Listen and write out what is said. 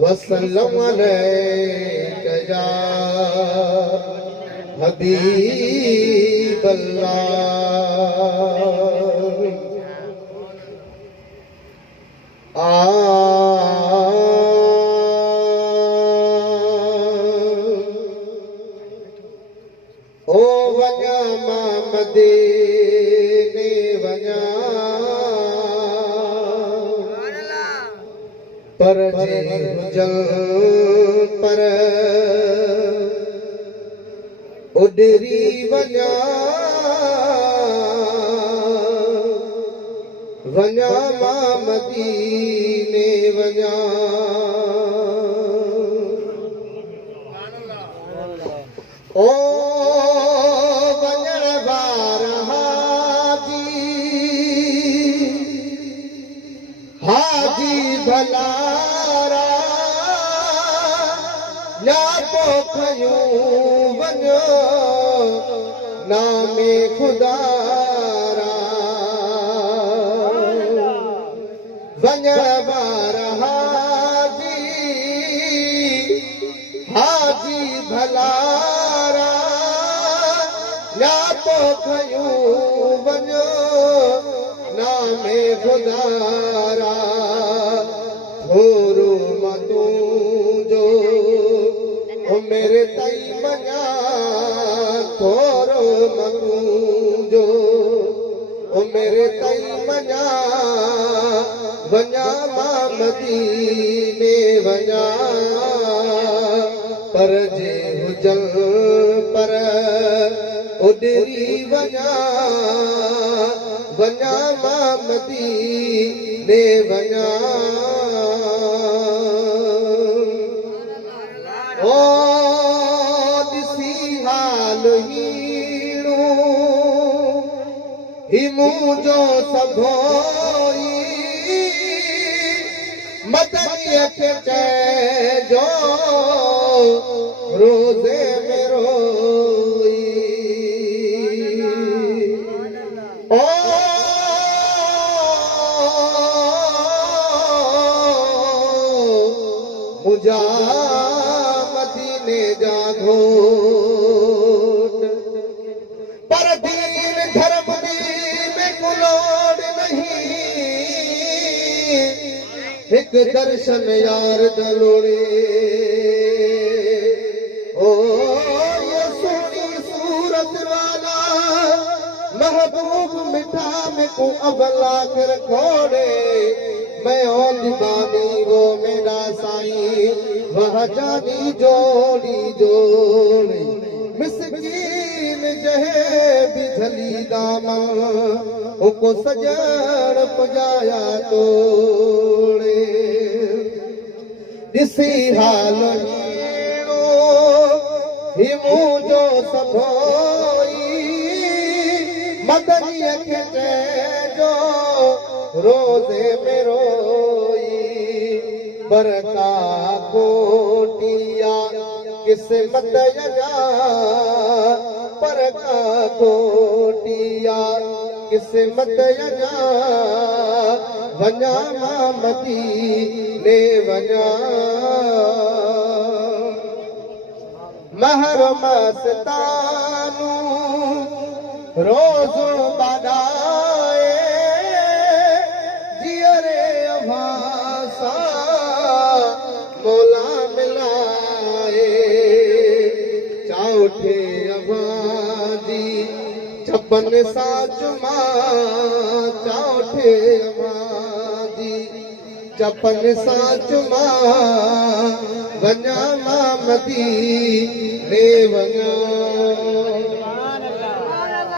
वसल्लम अलैका या हबीब अल्लाह। ओ वञा मां मदीने वञा, पर जे हुजल पर उडरी वञा, वञा मां मदीने वञा। ओ वञण वारा हाजी भलारा, या पोखयूं वञो नामे खुदारा। वञण वारा हाजी भलारा, या पोखयूं वञो नामे खुदारा। थोरो मां तुंहिंजो ओ मेरे ताईं मञा, थोरो मां तुंहिंजो ओ मेरे ताईं मञा। वञा मां मदीने वञा, पर जे हुजल पर उडरी वञा, वञा मां मदीने वञा। ओ ॾिसी हाल हीणो ही मुंहिंजो सभोई, मदनीअ खे चइजो रोज़े में रोई। ओ मुझा मदीने जा घोट, पर दीन धर्म में कुलोड़ नहीं, एक दर्शन यार दलोड़े। ओ ये सोनी सूरत वाला महबूब मिठा में को अबला कर खोड़े। मैं दीवानी वो मेरा साईं, वह जानी जोड़ी जोड़ी। मिस्कीन जहे बिझली दामन, उको सजण पुजाया तोड़े। ॾिसी हाल हीणो ही मुंहिंजो सभोई, मदनीअ खे चइजो रोज़े में रोई। बरका कोटिया किस्मत जा, बरका कोटिया किस्मत जा। वञा मां मदीने वञा, महर मस्तानू रोज़ बाॾाए, जियरे अभासा मौला मिलाए। चाउठे अभाजी छपन साच मां, चाउठे अभाजी छपन साच मां। वञा मां मदीने वञा।